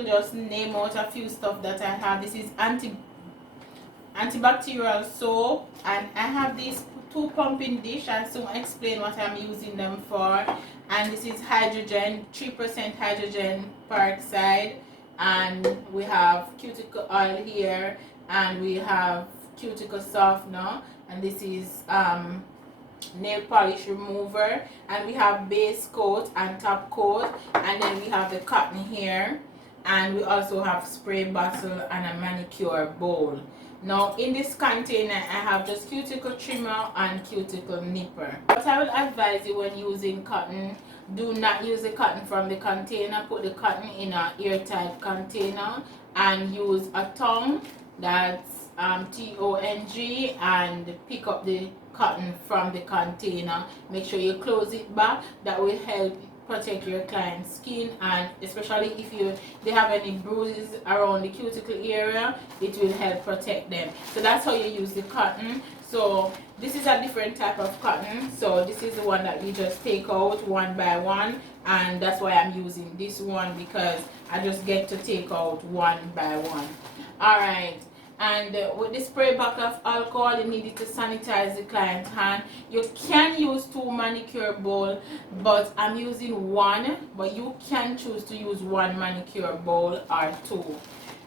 will just name out a few stuff that I have. This is antibacterial soap, and I have these 2 pumping dish. I'll soon explain what I'm using them for. And this is hydrogen, 3% hydrogen peroxide, and we have cuticle oil here, and we have cuticle softener, and this is nail polish remover, and we have base coat and top coat, and then we have the cotton here, and we also have spray bottle and a manicure bowl. Now in this container I have just cuticle trimmer and cuticle nipper. But I will advise you, when using cotton, do not use the cotton from the container. Put the cotton in an airtight container and use a tongue, that's T-O-N-G, and pick up the cotton from the container. Make sure you close it back. That will help protect your client's skin, and especially if they have any bruises around the cuticle area, it will help protect them. So that's how you use the cotton. So this is a different type of cotton, so this is the one that we just take out one by one, and that's why I'm using this one, because I just get to take out one by one. Alright, and with the spray bottle of alcohol, you need it to sanitize the client's hand. You can use 2 manicure bowl, but I'm using 1, but you can choose to use 1 manicure bowl or 2.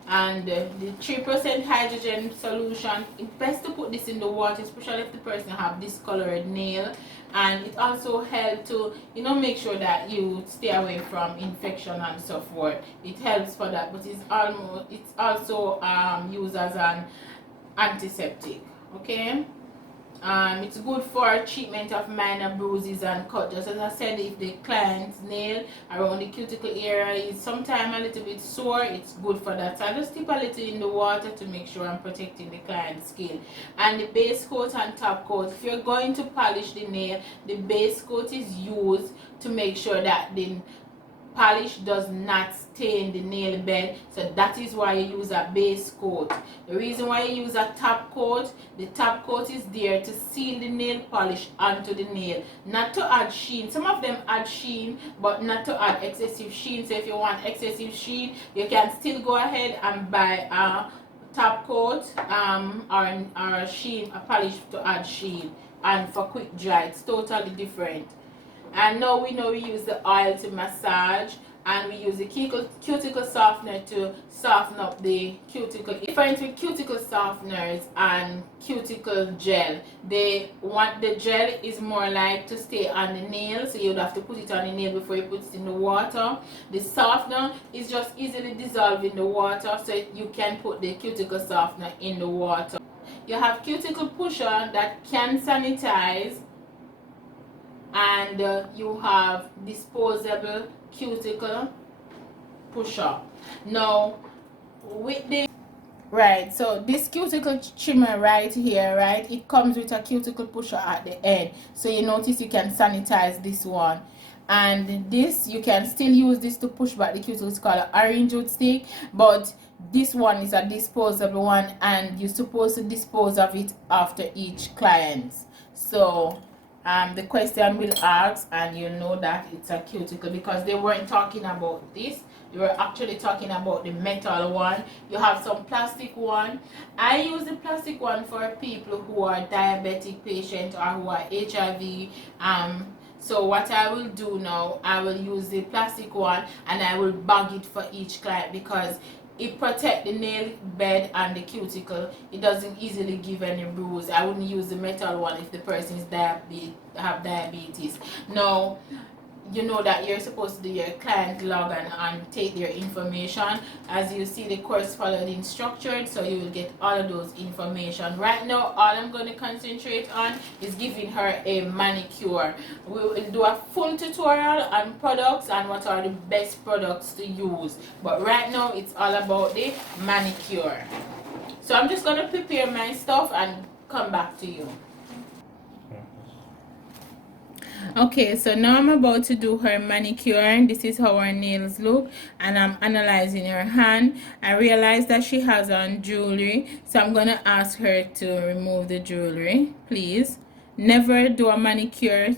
And the 3% hydrogen solution, it's best to put this in the water, especially if the person have discolored nail, and it also helps to make sure that you stay away from infection and so forth. It helps for that, but it's also used as an antiseptic. Okay, it's good for treatment of minor bruises and cuts. Just as I said, if the client's nail around the cuticle area is sometimes a little bit sore, it's good for that. So I just dip a little in the water to make sure I'm protecting the client's skin. And the base coat and top coat, if you're going to polish the nail, the base coat is used to make sure that the polish does not stain the nail bed, so that is why you use a base coat. The reason why you use a top coat, the top coat is there to seal the nail polish onto the nail, not to add sheen. Some of them add sheen, but not to add excessive sheen. So if you want excessive sheen, you can still go ahead and buy a top coat or a sheen, a polish to add sheen, and for quick dry. It's totally different. And now we know we use the oil to massage, and we use the cuticle softener to soften up the cuticle. The difference with cuticle softeners and cuticle gel, the gel is more like to stay on the nail, so you'd have to put it on the nail before you put it in the water. The softener is just easily dissolved in the water, so you can put the cuticle softener in the water. You have cuticle pusher that can sanitize, and you have disposable cuticle pusher. Now with the so this cuticle trimmer right here, it comes with a cuticle pusher at the end, so you notice you can sanitize this one. And this, you can still use this to push back the cuticle. It's called an orange wood stick, but this one is a disposable one, and you're supposed to dispose of it after each client. So the question will ask, and you know that it's a cuticle, because they weren't talking about this. They were actually talking about the metal one. You have some plastic one. I use the plastic one for people who are diabetic patients or who are HIV. So what I will do now, I will use the plastic one, and I will bag it for each client, because it protects the nail bed and the cuticle. It doesn't easily give any bruise. I wouldn't use the metal one if the person is have diabetes. Now, you know that you're supposed to do your client log and take their information. As you see, the course followed in structured, so you will get all of those information. Right now, all I'm going to concentrate on is giving her a manicure. We will do a full tutorial on products and what are the best products to use, but right now it's all about the manicure. So I'm just going to prepare my stuff and come back to you. Okay, so now I'm about to do her manicure, and this is how her nails look, and I'm analyzing her hand. I realized that she has on jewelry, so I'm gonna ask her to remove the jewelry. Please never do a manicure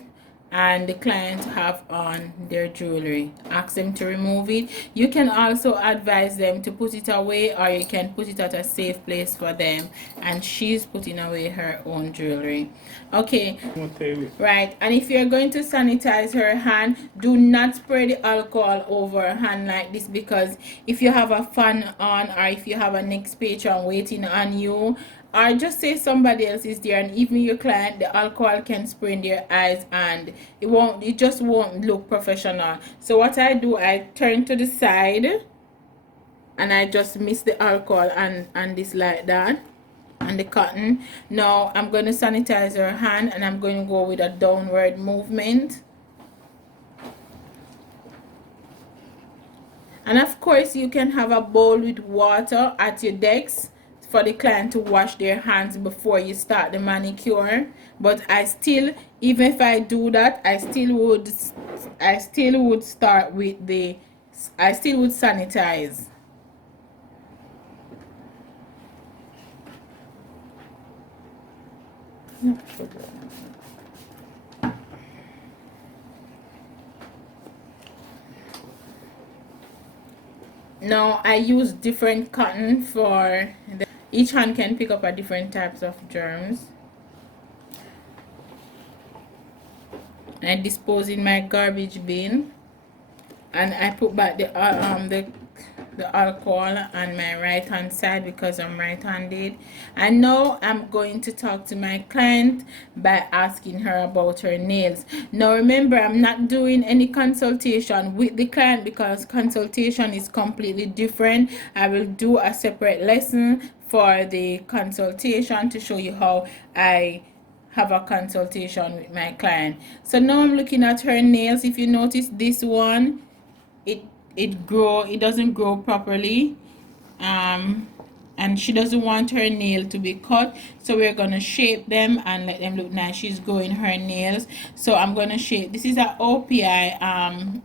and the client have on their jewelry. Ask them to remove it. You can also advise them to put it away, or you can put it at a safe place for them, and she's putting away her own jewelry. Okay, right. And if you're going to sanitize her hand, do not spray the alcohol over her hand like this, because if you have a fan on, or if you have a next patron waiting on you, or just say somebody else is there and even your client, the alcohol can spray in their eyes and it just won't look professional. So what I do, I turn to the side and I just mix the alcohol and this like that, and the cotton. Now I'm going to sanitize her hand, and I'm going to go with a downward movement. And of course you can have a bowl with water at your desk for the client to wash their hands before you start the manicure. But I still, even if I do that, I still would start with the, I still would sanitize. Now I use different cotton for each hand can pick up a different types of germs. I dispose in my garbage bin, and I put back the alcohol on my right hand side because I'm right-handed. And now I'm going to talk to my client by asking her about her nails. Now remember, I'm not doing any consultation with the client because consultation is completely different. I will do a separate lesson for the consultation to show you how I have a consultation with my client. So now I'm looking at her nails. If you notice, this one, it doesn't grow properly, and she doesn't want her nail to be cut, so we're gonna shape them and let them look nice. She's growing her nails, so I'm gonna shape. This is a OPI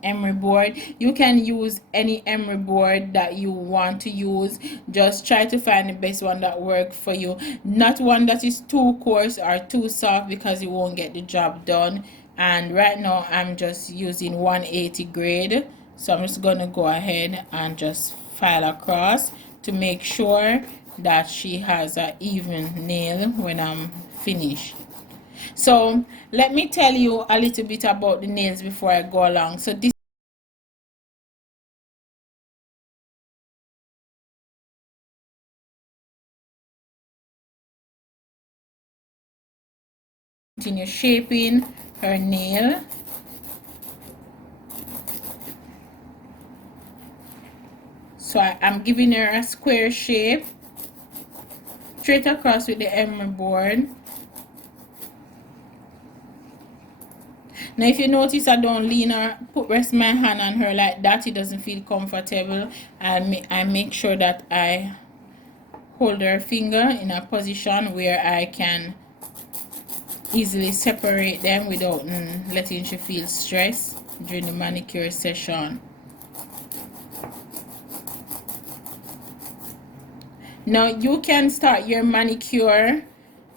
emery board. You can use any emery board that you want to use. Just try to find the best one that works for you, not one that is too coarse or too soft, because you won't get the job done. And right now I'm just using 180 grade, so I'm just gonna go ahead and just file across to make sure that she has an even nail when I'm finished. So let me tell you a little bit about the nails before I go along. So this continue shaping her nail. So I'm giving her a square shape straight across with the emery board. Now if you notice, I don't lean or rest my hand on her like that. It doesn't feel comfortable. I make sure that I hold her finger in a position where I can easily separate them without letting she feel stress during the manicure session. Now you can start your manicure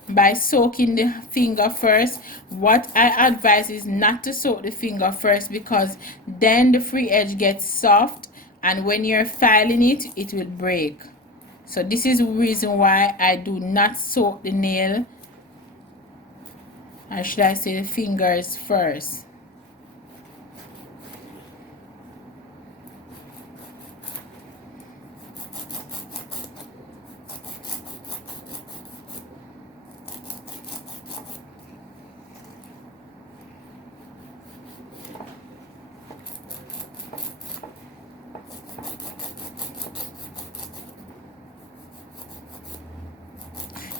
by soaking the finger first. What I advise is not to soak the finger first, because then the free edge gets soft, and when you're filing it, it will break. So this is the reason why I do not soak the nail, or should I say the fingers first.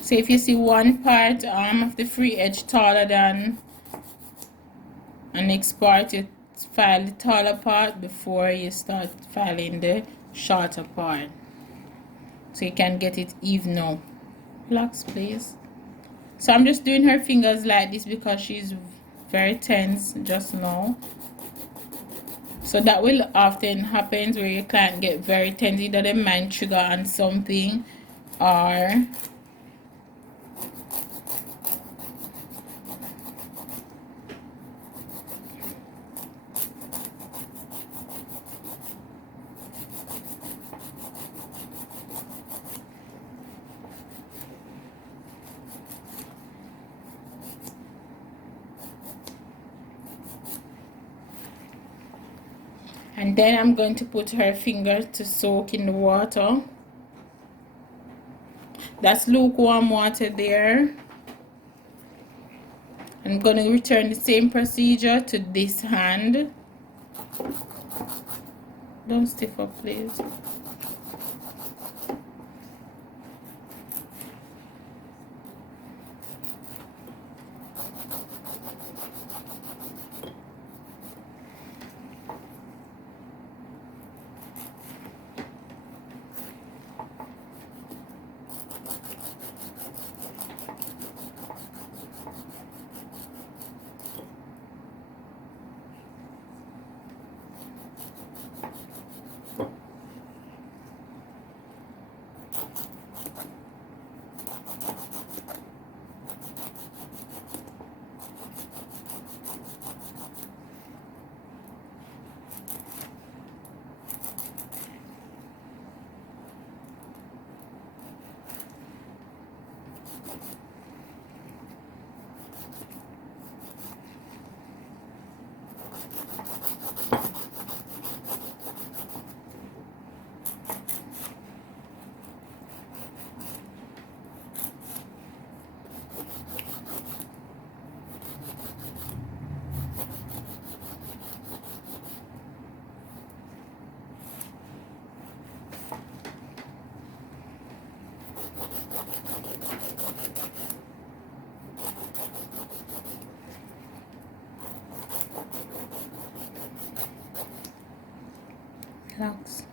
So if you see one part of the free edge taller than the next part, you file the taller part before you start filing the shorter part, so you can get it even out. Relax, please. So I'm just doing her fingers like this because she's very tense just now. So that will often happen where your client get very tense, either they mind trigger on something, or And then I'm going to put her finger to soak in the water. That's lukewarm water there. I'm going to return the same procedure to this hand. Don't stiff up, please. Relax.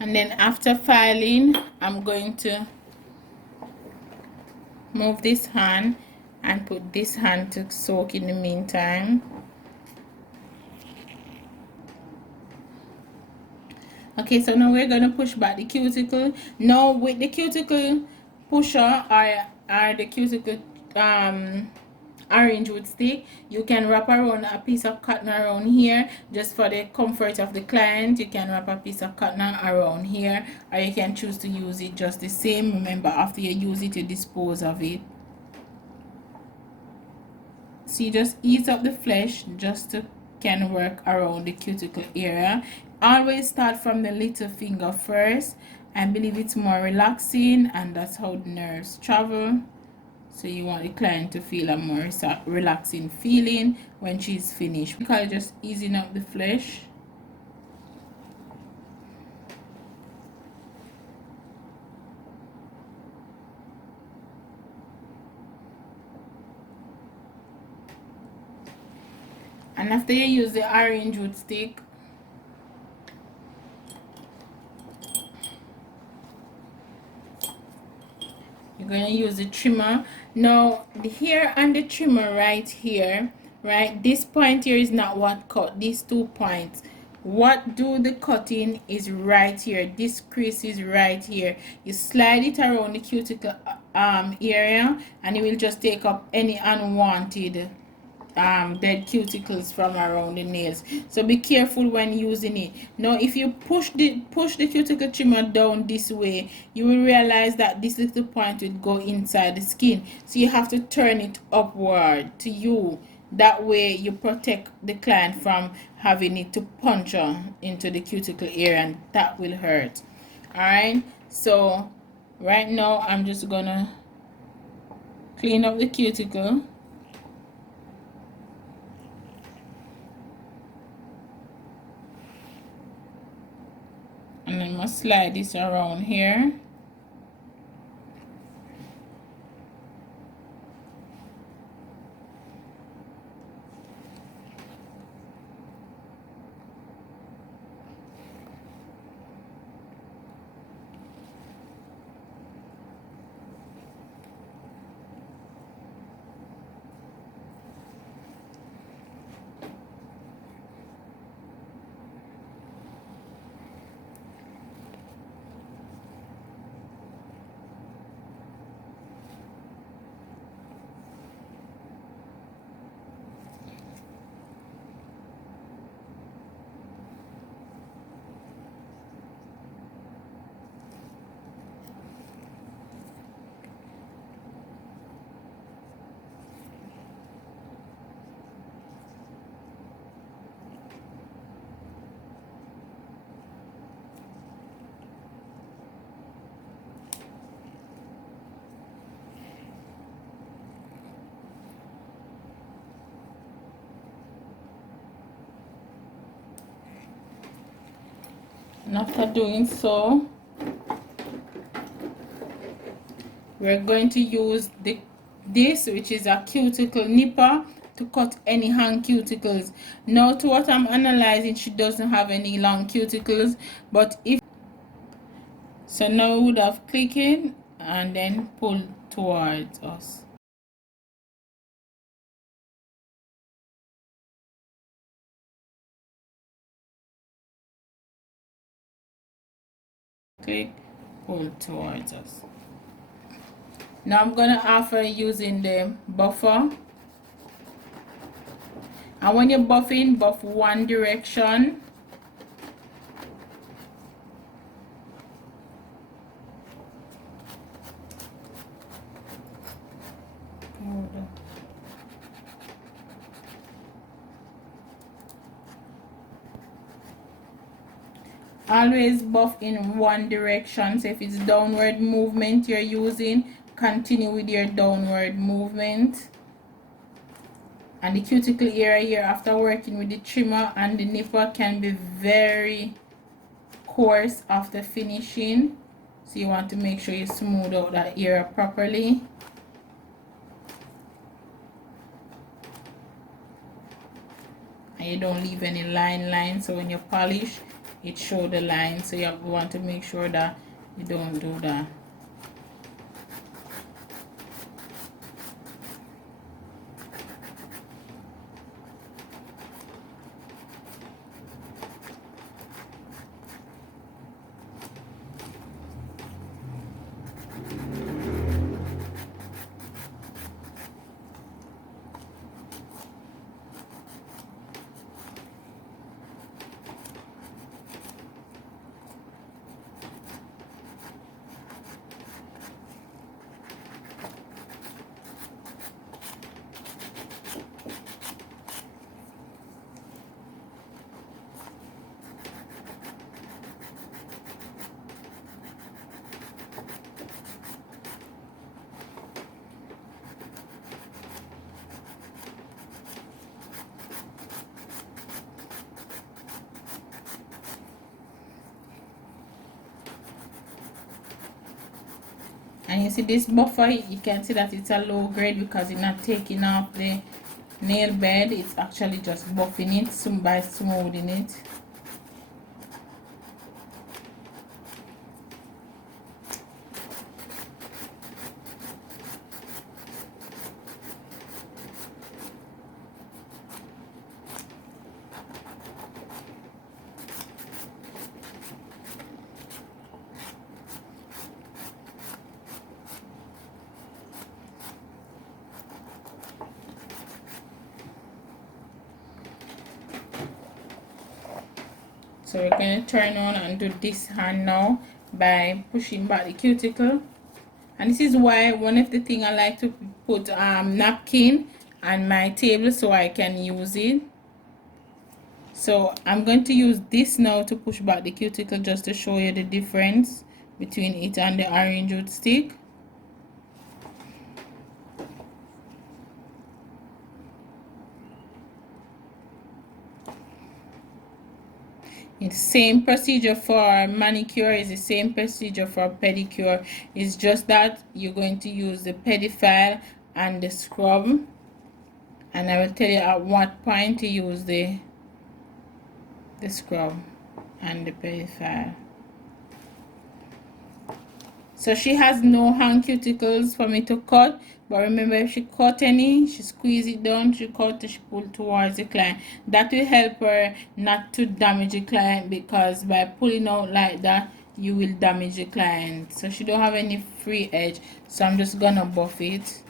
And then after filing, I'm going to move this hand and put this hand to soak in the meantime. Okay, so now we're going to push back the cuticle. Now with the cuticle pusher or the cuticle orange wood stick, you can wrap around a piece of cotton around here just for the comfort of the client. You can wrap a piece of cotton around here, or you can choose to use it just the same. Remember, after you use it, you dispose of it. See, just ease up the flesh just to can work around the cuticle area. Always start from the little finger first. I believe it's more relaxing, and that's how the nerves travel. So you want the client to feel a more relaxing feeling when she's finished. Because just easing up the flesh. And after you use the orange wood stick, you're going to use the trimmer. Now the hair and the trimmer right here, right, this point here is not what cut. These 2 points, what do the cutting is right here. This crease is right here. You slide it around the cuticle area, and it will just take up any unwanted dead cuticles from around the nails. So be careful when using it. Now if you push the cuticle trimmer down this way, you will realize that this little point will go inside the skin, so you have to turn it upward to you. That way you protect the client from having it to puncture into the cuticle area, and that will hurt. Alright, so right now I'm just gonna clean up the cuticle. And then I'm gonna slide this around here. And after doing so, we're going to use this, which is a cuticle nipper, to cut any hang cuticles. Now, to what I'm analyzing, she doesn't have any long cuticles, but if so, now we would have click in and then pull towards us. Click, pull towards us. Now I'm gonna offer using the buffer, and when you're buffing, buff one direction. Always buff in one direction. So if it's downward movement you're using, continue with your downward movement. And the cuticle area here, after working with the trimmer and the nipper, can be very coarse after finishing, so you want to make sure you smooth out that area properly. And you don't leave any line, so when you polish it show the line, so you want to make sure that you don't do that. And you see this buffer, you can see that it's a low grade because it's not taking off the nail bed, it's actually just buffing it by smoothing it. So we're going to turn on and do this hand now by pushing back the cuticle. And this is why one of the things I like to put napkin on my table so I can use it. So I'm going to use this now to push back the cuticle, just to show you the difference between it and the orange wood stick. It's same procedure for manicure, is the same procedure for pedicure. It's just that you're going to use the pedifile and the scrub, and I will tell you at what point to use the scrub and the pedifile. So she has no hand cuticles for me to cut, but remember, if she cut any, she squeeze it down, she cut, she pull towards the client. That will help her not to damage the client, because by pulling out like that you will damage the client. So she don't have any free edge, so I'm just gonna buff it.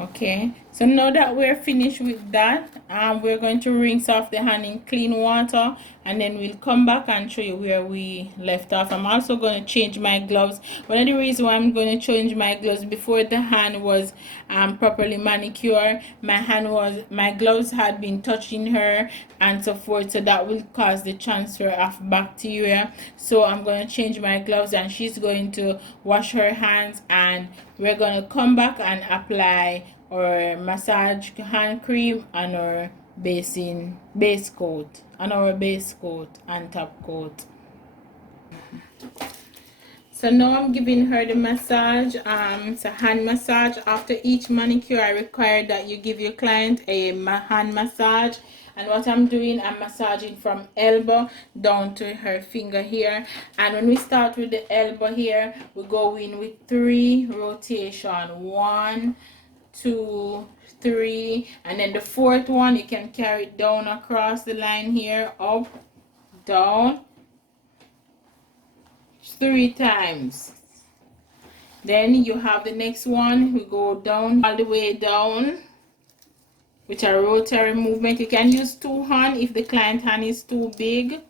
Okay, so now that we're finished with that, we're going to rinse off the hand in clean water, and then we'll come back and show you where we left off. I'm also going to change my gloves. One of the reasons why I'm going to change my gloves, before the hand was properly manicured, my gloves had been touching her and so forth, so that will cause the transfer of bacteria. So I'm going to change my gloves, and she's going to wash her hands, and we're going to come back and apply our massage hand cream and our base coat and top coat. So now I'm giving her the massage. It's a hand massage. After each manicure, I require that you give your client a hand massage. And what I'm doing, I'm massaging from elbow down to her finger here. And when we start with the elbow here, we go in with 3 rotation. 1, 2, 3, and then the 4th one you can carry it down across the line here, up, down, 3 times. Then you have the next one, we go down all the way down with a rotary movement. You can use 2 hands if the client hand is too big,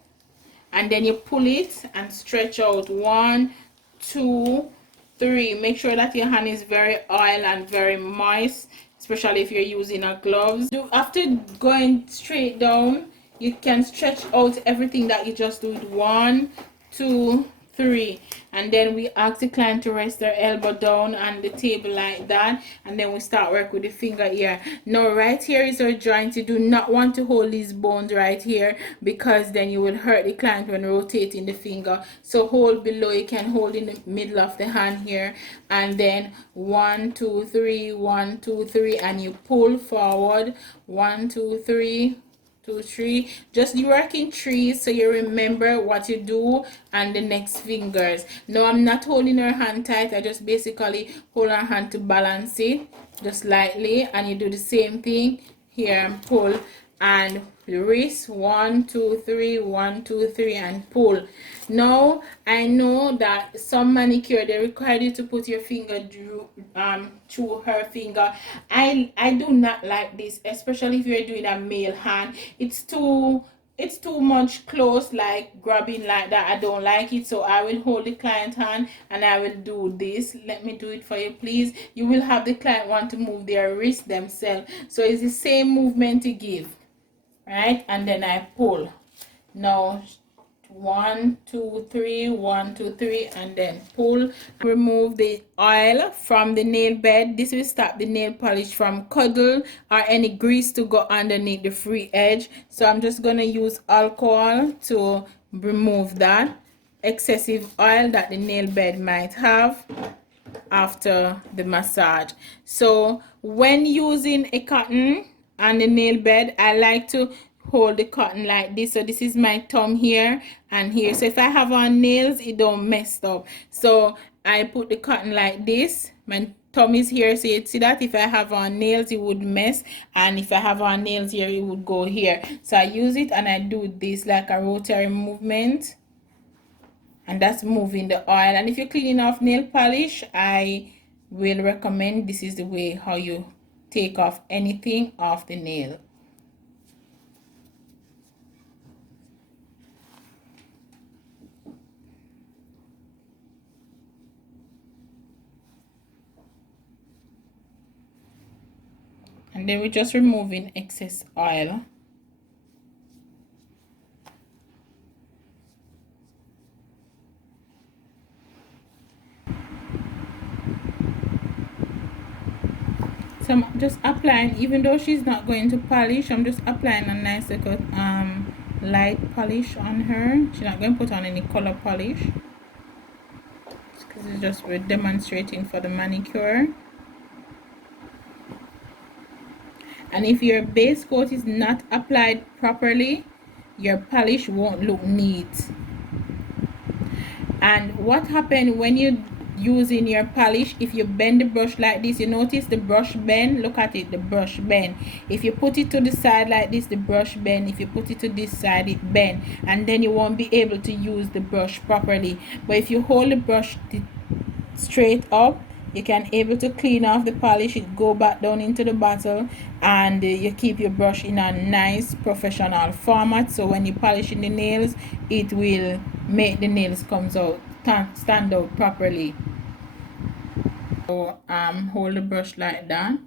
and then you pull it and stretch out. 1, 2, 3. Make sure that your hand is very oily and very moist, especially if you're using a gloves. After going straight down, you can stretch out everything that you just do. 1, 2, 3, and then we ask the client to rest their elbow down on the table like that, and then we start work with the finger here. Now right here is our joint. You do not want to hold these bones right here, because then you will hurt the client when rotating the finger. So hold below. You can hold in the middle of the hand here, and then 1, 2, 3, 1, 2, 3, and you pull forward. 1, 2, 3, 2, 3. Just you work in 3s so you remember what you do and the next fingers. Now I'm not holding her hand tight. I just basically hold her hand to balance it just lightly, and you do the same thing here and pull, and wrist. 1, 2, 3, 1, 2, 3, and pull. Now I know that some manicure they require you to put your finger through her finger. I do not like this, especially if you're doing a male hand. It's too much close, like grabbing like that. I don't like it, so I will hold the client hand and I will do this. Let me do it for you, please. You will have the client want to move their wrist themselves, so it's the same movement to give, right? And then I pull. Now 1, 2, 3, 1, 2, 3, and then pull. Remove the oil from the nail bed. This will stop the nail polish from cuddle or any grease to go underneath the free edge. So I'm just gonna use alcohol to remove that excessive oil that the nail bed might have after the massage. So when using a cotton on the nail bed, I like to hold the cotton like this. So this is my thumb here and here, so if I have on nails it don't mess up. So I put the cotton like this. My thumb is here, so you see that if I have on nails it would mess, and if I have on nails here it would go here. So I use it and I do this like a rotary movement, and that's moving the oil. And if you're cleaning off nail polish, I will recommend this is the way how you take off anything off the nail. And then we're just removing excess oil. So I'm just applying, even though she's not going to polish, I'm just applying a nice little light polish on her. She's not going to put on any color polish, because it's just we're demonstrating for the manicure. And if your base coat is not applied properly, your polish won't look neat. And what happened when you using your polish, if you bend the brush like this, you notice the brush bend. Look at it, the brush bend. If you put it to the side like this, the brush bend. If you put it to this side, it bend, and then you won't be able to use the brush properly. But if you hold the brush straight up, you can able to clean off the polish, it go back down into the bottle, and you keep your brush in a nice professional format, so when you polish in the nails, it will make the nails comes out stand out properly. So hold the brush like that.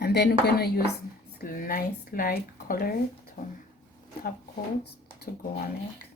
And then we're going to use nice light color to top coat to go on it.